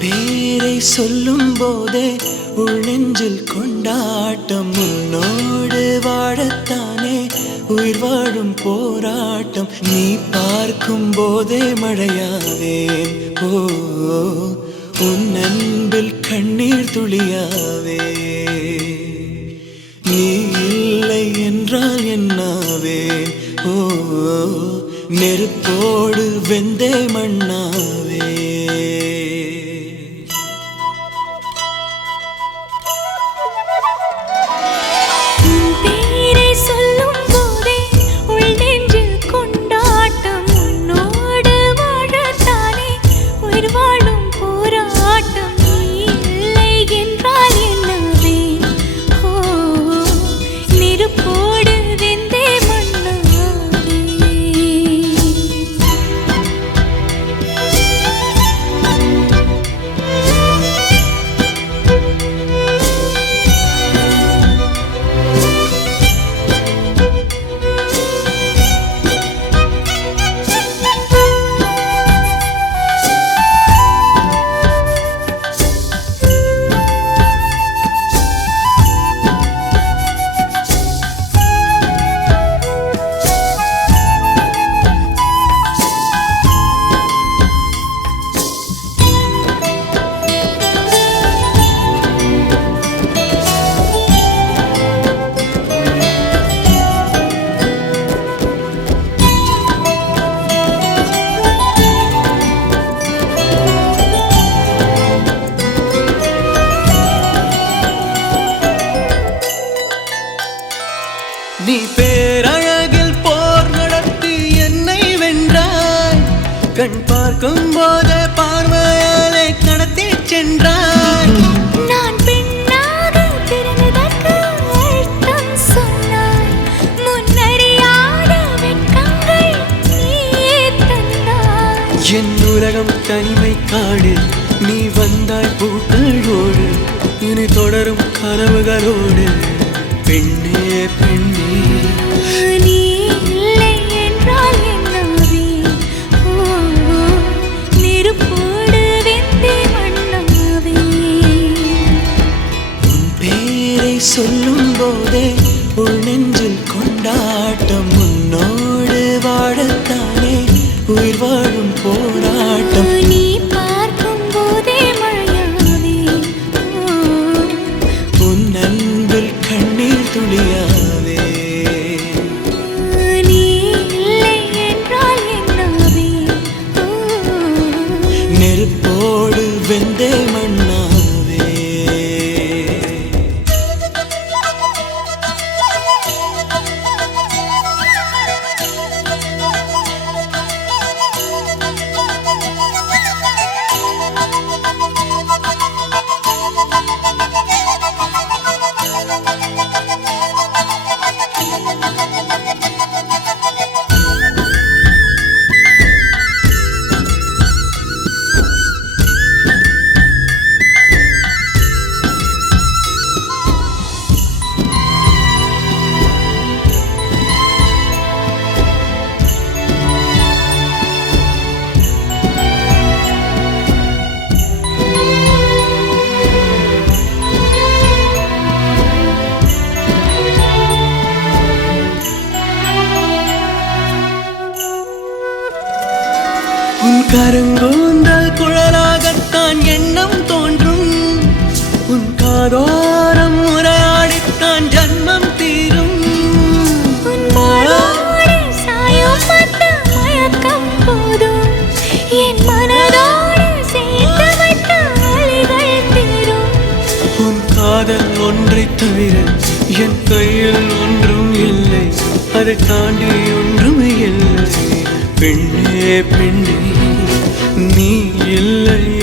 பேரை சொல்லும் போதே உள்ளெஞ்சில் கொண்டாட்டம். உன்னோடு வாழத்தானே உயிர் வாழும் போராட்டம். நீ பார்க்கும் போதே மழையாவேன். ஓ உன் அன்பில் கண்ணீர் துளியாவே. நீ இல்லை என்றால் என்னாவேன். ஓ நெருப்போடு வெந்தே மண்ணாவே. நீ பேரழகில் போர் நடத்தி என்னை வென்றாய். கண் பார்க்கும் போதே பார்வையாலே கடத்தி சென்றாய். நான் பெண்ணாக பிறந்ததற்கு அர்த்தம் சொன்னாய். முன்னறியாத வெட்கங்கள் நீயே தந்தாய். என் உலகம் தனிமை காடு. நீ வந்தாய் பூக்களோடு. இனி தொடரும் கனவுகளோடு. பெண்ணே பெண்ணே நீ இல்லை என்றால் என்னாவே. நெருப்போடு வெந்தே மண்ணாவே. உன் பேரை சொல்லும் போதே உள் நெஞ்சில் கொண்டாட்டம். உன்னோடு வாழத்தானே உயிர் வாழும் போராட்டம். நீ பார்க்கும் போதே மழையாவே. உன் அன்பில் கண்ணீர் துளியாவே. நீ இல்லை என்றால் என்னாவே. நெருப்போடு வெந்தே மண்ணாவே. உன் கருங்கூந்தல் குழலாகத்தான் எண்ணம் தோன்றும். உன் காதோரம் உரையாடித்தான் ஜன்மம் தீரும். உன் மாளோடு சாயும் மத்த மயக்கம் போதும். என் மனதோடு சேர்த்து வைத்த வலிகள் தீரும். உன் காதல் ஒன்றைத் தவிர என் கையில் ஒன்றும் இல்லை. அதை தாண்டி ஒன்றும் இல்லை. பெண்ணே பெண்ணே நீ இல்லை